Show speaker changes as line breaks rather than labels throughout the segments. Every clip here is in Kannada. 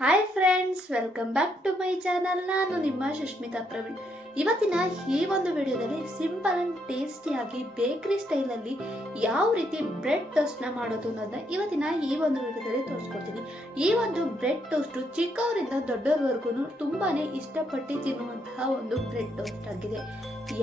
Hi friends welcome back to my channel ನಾನು ನಿಮ್ಮ ಸುಷ್ಮಿತಾ ಪ್ರವೀಣ್. ಇವತ್ತಿನ ಈ ಒಂದು ವಿಡಿಯೋದಲ್ಲಿ ಸಿಂಪಲ್ ಅಂಡ್ ಟೇಸ್ಟಿಯಾಗಿ ಬೇಕರಿ ಸ್ಟೈಲಲ್ಲಿ ಯಾವ ರೀತಿ ಬ್ರೆಡ್ ಟೋಸ್ಟ್ನ ಮಾಡೋದು ಅನ್ನೋದನ್ನ ಇವತ್ತಿನ ಈ ಒಂದು ವಿಡಿಯೋದಲ್ಲಿ ತೋರಿಸ್ಕೊಡ್ತೀನಿ. ಈ ಒಂದು ಬ್ರೆಡ್ ಟೋಸ್ಟು ಚಿಕ್ಕವರಿಂದ ದೊಡ್ಡವರೆಗೂ ತುಂಬಾ ಇಷ್ಟಪಟ್ಟು ತಿನ್ನುವಂತಹ ಒಂದು ಬ್ರೆಡ್ ಟೋಸ್ಟ್ ಆಗಿದೆ.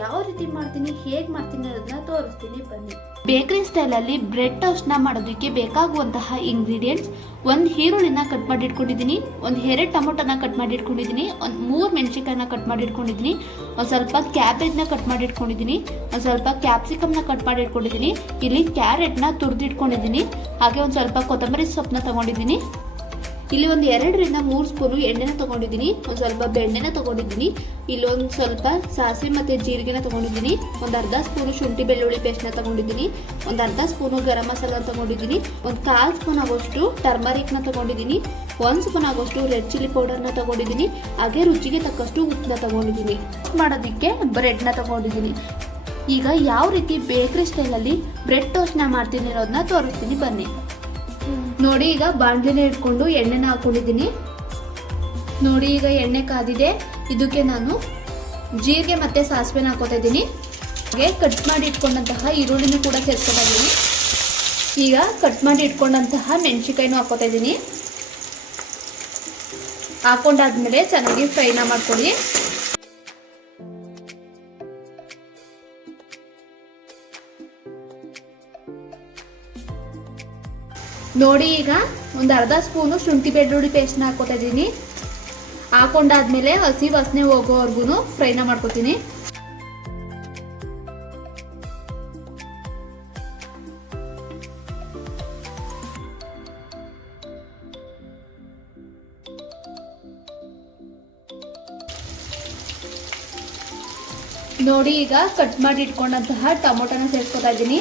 ಯಾವ ರೀತಿ ಮಾಡ್ತೀನಿ, ಹೇಗೆ ಮಾಡ್ತೀನಿ ಅನ್ನೋದನ್ನ ತೋರಿಸ್ತೀನಿ, ಬನ್ನಿ. ಬೇಕರಿ ಸ್ಟೈಲಲ್ಲಿ ಬ್ರೆಡ್ ಟೋಸ್ಟ್ನ ಮಾಡೋದಕ್ಕೆ ಬೇಕಾಗುವಂತಹ ಇಂಗ್ರೀಡಿಯೆಂಟ್ಸ್ ಒಂದು ಈರುಳ್ಳಿನ ಕಟ್ ಮಾಡಿ ಇಟ್ಕೊಂಡಿದ್ದೀನಿ ಒಂದು ಎರಡು ಟೊಮೊಟೊನ ಕಟ್ ಮಾಡಿ ಇಟ್ಕೊಂಡಿದ್ದೀನಿ ಒಂದು ಮೂರು ಮೆಣಸಿನ್ಕಾಯಿನ ಕಟ್ ಮಾಡಿ ಇಟ್ಕೊಂಡಿದ್ದೀನಿ ಒಂದು ಸ್ವಲ್ಪ ಕ್ಯಾಬೇಜ್ನ ಕಟ್ ಮಾಡಿ ಇಟ್ಕೊಂಡಿದ್ದೀನಿ ಒಂದು ಸ್ವಲ್ಪ ಕ್ಯಾಪ್ಸಿಕಮ್ನ ಕಟ್ ಮಾಡಿ ಇಟ್ಕೊಂಡಿದ್ದೀನಿ ಇಲ್ಲಿ ಕ್ಯಾರೆಟ್ನ ತುರಿದು ಇಟ್ಕೊಂಡಿದ್ದೀನಿ ಹಾಗೆ ಒಂದು ಸ್ವಲ್ಪ ಕೊತ್ತಂಬರಿ ಸೊಪ್ಪನ್ನ ತಗೊಂಡಿದ್ದೀನಿ. ಇಲ್ಲಿ ಒಂದು ಎರಡರಿಂದ ಮೂರು ಸ್ಪೂನು ಎಣ್ಣೆನ ತಗೊಂಡಿದ್ದೀನಿ. ಒಂದು ಸ್ವಲ್ಪ ಬೆಣ್ಣೆನ ತಗೊಂಡಿದ್ದೀನಿ. ಇಲ್ಲಿ ಒಂದು ಸ್ವಲ್ಪ ಸಾಸಿವೆ ಮತ್ತು ಜೀರಿಗೆನ ತಗೊಂಡಿದ್ದೀನಿ. ಒಂದು ಅರ್ಧ ಸ್ಪೂನು ಶುಂಠಿ ಬೆಳ್ಳುಳ್ಳಿ ಪೇಸ್ಟ್ನ ತಗೊಂಡಿದ್ದೀನಿ. ಒಂದು ಅರ್ಧ ಸ್ಪೂನು ಗರಂ ಮಸಾಲ ತೊಗೊಂಡಿದ್ದೀನಿ. ಒಂದು ಕಾಲು ಸ್ಪೂನ್ ಆಗೋಷ್ಟು ಟರ್ಮರಿಕ್ನ ತಗೊಂಡಿದ್ದೀನಿ. ಒಂದು ಸ್ಪೂನ್ ಆಗೋಷ್ಟು ರೆಡ್ ಚಿಲ್ಲಿ ಪೌಡರ್ನ ತಗೊಂಡಿದ್ದೀನಿ. ಹಾಗೆ ರುಚಿಗೆ ತಕ್ಕಷ್ಟು ಉಪ್ಪನ್ನ ತಗೊಂಡಿದ್ದೀನಿ. ಮಾಡೋದಕ್ಕೆ ಬ್ರೆಡ್ನ ತಗೊಂಡಿದ್ದೀನಿ. ಈಗ ಯಾವ ರೀತಿ ಬೇಕ್ರಿ ಸ್ಟೈಲಲ್ಲಿ ಬ್ರೆಡ್ ಟೋಸ್ಟ್ನ ಮಾಡ್ತೀನಿ ಅನ್ನೋದನ್ನ ತೋರಿಸ್ತೀನಿ. ಬನ್ನಿ. ನೋಡಿ ಈಗ ಬಾಣಲಿನ ಇಟ್ಕೊಂಡು ಎಣ್ಣೆನ ಹಾಕೊಂಡಿದ್ದೀನಿ. ನೋಡಿ ಈಗ ಎಣ್ಣೆ ಕಾದಿದೆ. ಇದಕ್ಕೆ ನಾನು ಜೀರಿಗೆ ಮತ್ತೆ ಸಾಸಿವೆನ ಹಾಕೋತಾ ಇದ್ದೀನಿ. ಹಾಗೆ ಕಟ್ ಮಾಡಿ ಇಟ್ಕೊಂಡಂತಹ ಈರುಳ್ಳಿನೂ ಕೂಡ ಸೇರ್ಕೊತಾ ಇದ್ದೀನಿ. ಈಗ ಕಟ್ ಮಾಡಿ ಇಟ್ಕೊಂಡಂತಹ ಮೆಣಸಿಕಾಯಿನೂ ಹಾಕೋತಾ ಇದ್ದೀನಿ. ಹಾಕೊಂಡಾದ್ಮೇಲೆ ಚೆನ್ನಾಗಿ ಫ್ರೈನ ಮಾಡ್ಕೊಳ್ಳಿ. ನೋಡಿ ಈಗ ಒಂದು ಅರ್ಧ ಸ್ಪೂನು ಶುಂಠಿ ಬೆಳ್ಳುಳ್ಳಿ ಪೇಸ್ಟ್ನ ಹಾಕ್ಕೊತಾ ಇದ್ದೀನಿ. ಹಾಕೊಂಡಾದ್ಮೇಲೆ ಹಸಿ ವಾಸನೆ ಹೋಗೋವರೆಗೂ ಫ್ರೈನ ಮಾಡ್ಕೊತೀನಿ. ನೋಡಿ ಈಗ ಕಟ್ ಮಾಡಿ ಇಟ್ಕೊಂಡಂತಹ ಟೊಮೊಟೊನ ಸೇರಿಸ್ಕೊತಾ ಇದ್ದೀನಿ.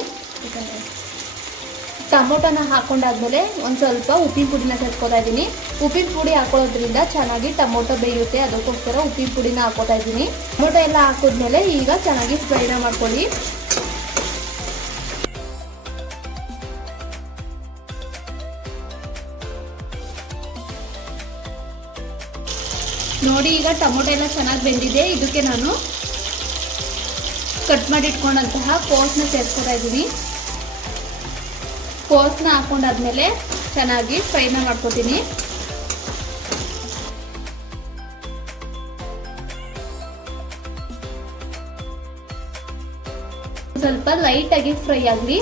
ಟೊಮೊಟೊನ ಹಾಕೊಂಡಾದ್ಮೇಲೆ ಒಂದು ಸ್ವಲ್ಪ ಉಪ್ಪಿನ ಪುಡಿನ ಸೇರ್ಕೊತಾ ಇದ್ದೀನಿ. ಉಪ್ಪಿನ ಪುಡಿ ಹಾಕೊಳ್ಳೋದ್ರಿಂದ ಚೆನ್ನಾಗಿ ಟೊಮೊಟೊ ಬೇಯುತ್ತೆ, ಅದಕ್ಕೋಸ್ಕರ ಉಪ್ಪಿನ ಪುಡಿನ ಹಾಕೋತಾ ಇದ್ದೀನಿ. ಟೊಮೊಟೊ ಎಲ್ಲ ಹಾಕಿದ್ಮೇಲೆ ಈಗ ಚೆನ್ನಾಗಿ ಫ್ರೈನ ಮಾಡ್ಕೊಳ್ಳಿ. ನೋಡಿ ಈಗ ಟೊಮೊಟೊ ಎಲ್ಲ ಚೆನ್ನಾಗಿ ಬೆಂದಿದೆ. ಇದಕ್ಕೆ ನಾನು ಕಟ್ ಮಾಡಿ ಇಟ್ಕೊಂಡಂತಹ ಕೋಸ್ನ ಸೇರಿಸ್ಕೊತಾ ಇದ್ದೀನಿ. ಕೋಸ್ನ ಹಾಕೊಂಡಾದ್ಮೇಲೆ ಚೆನ್ನಾಗಿ ಫ್ರೈನ ಮಾಡ್ಕೊತೀನಿ. ಸ್ವಲ್ಪ ಲೈಟಾಗಿ ಫ್ರೈ ಆಗಲಿ.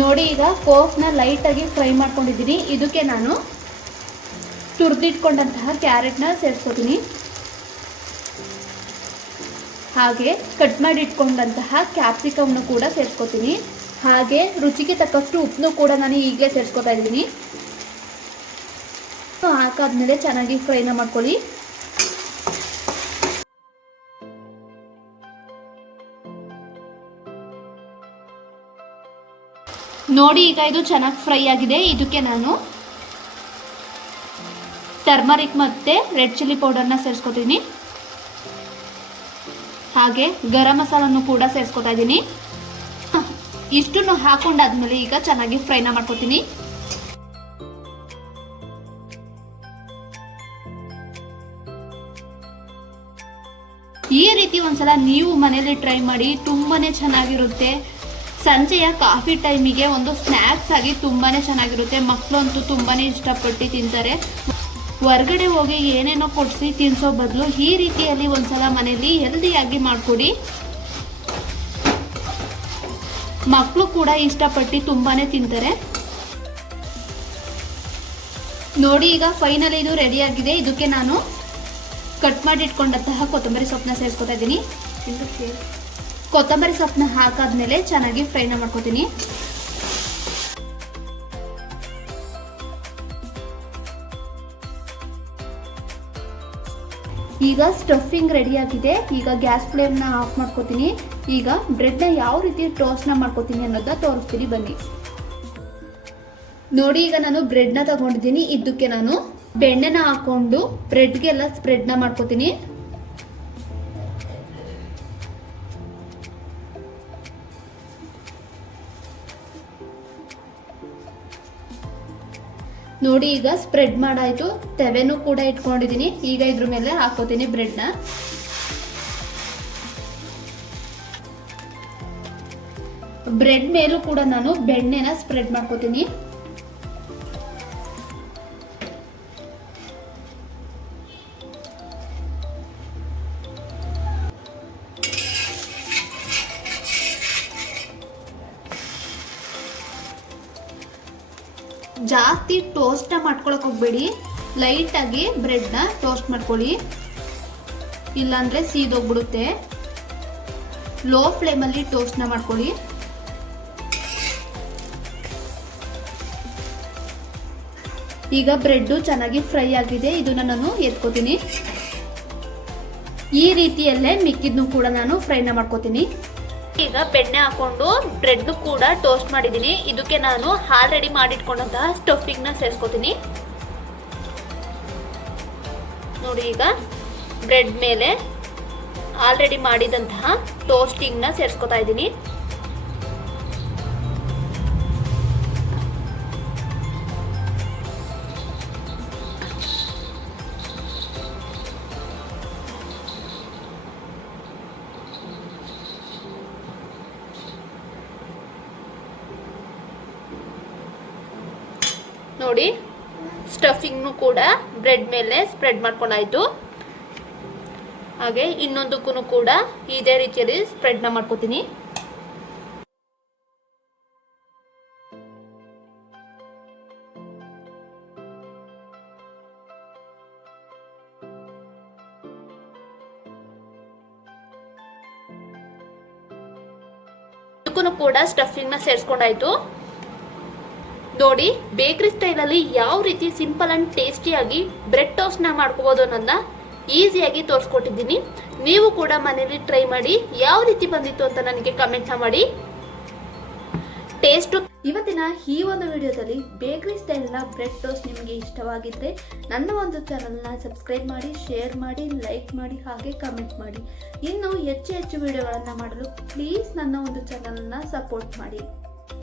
ನೋಡಿ, ಈಗ ಕೋಸ್ನ ಲೈಟಾಗಿ ಫ್ರೈ ಮಾಡ್ಕೊಂಡಿದ್ದೀನಿ. ಇದಕ್ಕೆ ನಾನು ತುರ್ದಿಟ್ಕೊಂಡಂತಹ ಕ್ಯಾರೆಟ್ನ ಸೇರಿಸ್ಕೊತೀನಿ. ಹಾಗೆ ಕಟ್ ಮಾಡಿ ಇಟ್ಕೊಂಡಂತಹ ಕ್ಯಾಪ್ಸಿಕಮ್ನು ಕೂಡ ಸೇರಿಸ್ಕೊತೀನಿ. ಹಾಗೆ ರುಚಿಗೆ ತಕ್ಕಷ್ಟು ಉಪ್ಪನ್ನು ಕೂಡ ನಾನು ಈಗಲೇ ಸೇರಿಸ್ಕೊತಾ ಇದ್ದೀನಿ. ಹಾಕಾದ್ಮೇಲೆ ಚೆನ್ನಾಗಿ ಫ್ರೈನ ಮಾಡ್ಕೊಳ್ಳಿ. ನೋಡಿ, ಈಗ ಇದು ಚೆನ್ನಾಗಿ ಫ್ರೈ ಆಗಿದೆ. ಇದಕ್ಕೆ ನಾನು ಟರ್ಮರಿಕ್ ಮತ್ತೆ ರೆಡ್ ಚಿಲ್ಲಿ ಪೌಡರ್ನ ಸೇರಿಸ್ಕೊತೀನಿ. ಹಾಗೆ ಗರಂ ಮಸಾಲನ್ನು ಕೂಡ ಸೇರಿಸ್ಕೊತಾ ಇದ್ದೀನಿ ಇಷ್ಟನ್ನು ಹಾಕೊಂಡಾದ್ಮೇಲೆ ಈಗ ಚೆನ್ನಾಗಿ ಫ್ರೈನ ಮಾಡ್ಕೊತೀನಿ. ಈ ರೀತಿ ಒಂದ್ಸಲ ನೀವು ಮನೇಲಿ ಟ್ರೈ ಮಾಡಿ ತುಂಬಾನೇ ಚೆನ್ನಾಗಿರುತ್ತೆ. ಸಂಜೆಯ ಕಾಫಿ ಟೈಮಿಗೆ ಒಂದು ಸ್ನ್ಯಾಕ್ಸ್ ಆಗಿ ತುಂಬಾನೇ ಚೆನ್ನಾಗಿರುತ್ತೆ. ಮಕ್ಕಳಂತೂ ತುಂಬಾನೇ ಇಷ್ಟಪಟ್ಟು ತಿಂತಾರೆ. ಹೊರ್ಗಡೆ ಹೋಗಿ ಏನೇನೋ ಕೊಡಿಸಿ ತಿನ್ಸೋ ಬದಲು ಈ ರೀತಿಯಲ್ಲಿ ಒಂದ್ಸಲ ಮನೆಯಲ್ಲಿ ಹೆಲ್ದಿಯಾಗಿ ಮಾಡಿಕೊಡಿ. ಮಕ್ಕಳು ಕೂಡ ಇಷ್ಟಪಟ್ಟು ತುಂಬಾ ತಿಂತಾರೆ. ನೋಡಿ ಈಗ ಫೈನಲ್ ಇದು ರೆಡಿ ಆಗಿದೆ. ಇದಕ್ಕೆ ನಾನು ಕಟ್ ಮಾಡಿ ಇಟ್ಕೊಂಡಂತಹ ಕೊತ್ತಂಬರಿ ಸೊಪ್ಪನ್ನ ಸೇರಿಸ್ಕೊತಾ ಇದ್ದೀನಿ. ಕೊತ್ತಂಬರಿ ಸೊಪ್ಪನ್ನ ಹಾಕಾದ್ಮೇಲೆ ಚೆನ್ನಾಗಿ ಫ್ರೈನ ಮಾಡ್ಕೊತೀನಿ. ಈಗ ಸ್ಟಫಿಂಗ್ ರೆಡಿ ಆಗಿದೆ. ಈಗ ಗ್ಯಾಸ್ ಫ್ಲೇಮ್ನ ಆಫ್ ಮಾಡ್ಕೋತೀನಿ. ಈಗ ಬ್ರೆಡ್ನ ಯಾವ ರೀತಿ ಟೋಸ್ಟ್ನ ಮಾಡ್ಕೋತೀನಿ ಅನ್ನೋದನ್ನ ತೋರಿಸ್ತೀನಿ. ಬನ್ನಿ. ನೋಡಿ, ಈಗ ನಾನು ಬ್ರೆಡ್ನ ತಗೊಂಡಿದ್ದೀನಿ. ಇದಕ್ಕೆ ನಾನು ಬೆಣ್ಣೆನ ಹಾಕೊಂಡು ಬ್ರೆಡ್ಗೆಲ್ಲ ಸ್ಪ್ರೆಡ್ನ ಮಾಡ್ಕೋತೀನಿ. ನೋಡಿ ಈಗ ಸ್ಪ್ರೆಡ್ ಮಾಡಾಯಿತು. ತೆವೆನೂ ಕೂಡ ಇಟ್ಕೊಂಡಿದ್ದೀನಿ ಈಗ ಇದ್ರ ಮೇಲೆ ಹಾಕೋತೀನಿ ಬ್ರೆಡ್ನ ಬ್ರೆಡ್ ಮೇಲೂ ಕೂಡ ನಾನು ಬೆಣ್ಣೆನ ಸ್ಪ್ರೆಡ್ ಮಾಡ್ಕೋತೀನಿ. ಜಾಸ್ತಿ ಟೋಸ್ಟ್ ಮಾಡ್ಕೊಳಕ್ ಹೋಗ್ಬೇಡಿ. ಲೈಟಾಗಿ ಬ್ರೆಡ್ನ ಟೋಸ್ಟ್ ಮಾಡ್ಕೊಳ್ಳಿ. ಇಲ್ಲಾಂದ್ರೆ ಸೀದೋಗ್ಬಿಡುತ್ತೆ ಲೋ ಫ್ಲೇಮಲ್ಲಿ ಟೋಸ್ಟ್ನ ಮಾಡ್ಕೊಳ್ಳಿ. ಈಗ ಬ್ರೆಡ್ಡು ಚೆನ್ನಾಗಿ ಫ್ರೈ ಆಗಿದೆ. ಇದನ್ನ ನಾನು ಎತ್ಕೋತೀನಿ. ಈ ರೀತಿಯಲ್ಲೇ ಮಿಕ್ಕಿದ್ನು ಕೂಡ ನಾನು ಫ್ರೈನ ಮಾಡ್ಕೋತೀನಿ. ಈಗ ಬೆಣ್ಣೆ ಹಾಕೊಂಡು ಬ್ರೆಡ್ ಕೂಡ ಟೋಸ್ಟ್ ಮಾಡಿದ್ದೀನಿ. ಇದಕ್ಕೆ ನಾನು ಆಲ್ರೆಡಿ ಮಾಡಿಟ್ಕೊಂಡಂತಹ ಸ್ಟಫಿಂಗ್ನ ಸೇರಿಸ್ಕೋತೀನಿ. ನೋಡಿ ಈಗ ಬ್ರೆಡ್ ಮೇಲೆ ಆಲ್ರೆಡಿ ಮಾಡಿದಂತಹ ಟೋಸ್ಟಿಂಗ್ನ ಸೇರಿಸ್ಕೊತಾ ಇದ್ದೀನಿ. ನೋಡಿ. ಸ್ಟಫಿಂಗ್ನು ಕೂಡ ಬ್ರೆಡ್ ಮೇಲೆ ಸ್ಪ್ರೆಡ್ ಮಾಡ್ಕೊಂಡಾಯ್ತು. ಹಾಗೆ ಇನ್ನೊಂದಕ್ಕೂ ಕೂಡ ಇದೇ ರೀತಿಯಲ್ಲಿ ಸ್ಪ್ರೆಡ್ನ ಮಾಡ್ಕೋತೀನಿ. ಕೂಡ ಸ್ಟಫಿಂಗ್ನ ಸೇರಿಸ್ಕೊಂಡಾಯ್ತು. ನೋಡಿ, ಬೇಕ್ರಿ ಸ್ಟೈಲಲ್ಲಿ ಯಾವ ರೀತಿ ಸಿಂಪಲ್ ಅಂಡ್ ಟೇಸ್ಟಿಯಾಗಿ ಬ್ರೆಡ್ ಟೋಸ್ಟ್ನ ಮಾಡ್ಕೋಬೋದು ಅನ್ನೋದನ್ನ ಈಸಿಯಾಗಿ ತೋರಿಸ್ಕೊಟ್ಟಿದ್ದೀನಿ. ನೀವು ಕೂಡ ಮನೇಲಿ ಟ್ರೈ ಮಾಡಿ, ಯಾವ ರೀತಿ ಬಂದಿತ್ತು ಅಂತ ನನಗೆ ಕಮೆಂಟ್ನ ಮಾಡಿ. ಟೇಸ್ಟು ಇವತ್ತಿನ ಈ ಒಂದು ವಿಡಿಯೋದಲ್ಲಿ ಬೇಕರಿ ಸ್ಟೈಲ್ನ ಬ್ರೆಡ್ ಟೋಸ್ಟ್ ನಿಮಗೆ ಇಷ್ಟವಾಗಿದ್ದರೆ ನನ್ನ ಒಂದು ಚಾನಲ್ನ ಸಬ್ಸ್ಕ್ರೈಬ್ ಮಾಡಿ, ಶೇರ್ ಮಾಡಿ, ಲೈಕ್ ಮಾಡಿ, ಹಾಗೆ ಕಮೆಂಟ್ ಮಾಡಿ. ಇನ್ನು ಹೆಚ್ಚು ಹೆಚ್ಚು ವಿಡಿಯೋಗಳನ್ನು ಮಾಡಲು ಪ್ಲೀಸ್ ನನ್ನ ಒಂದು ಚಾನಲ್ನ ಸಪೋರ್ಟ್ ಮಾಡಿ.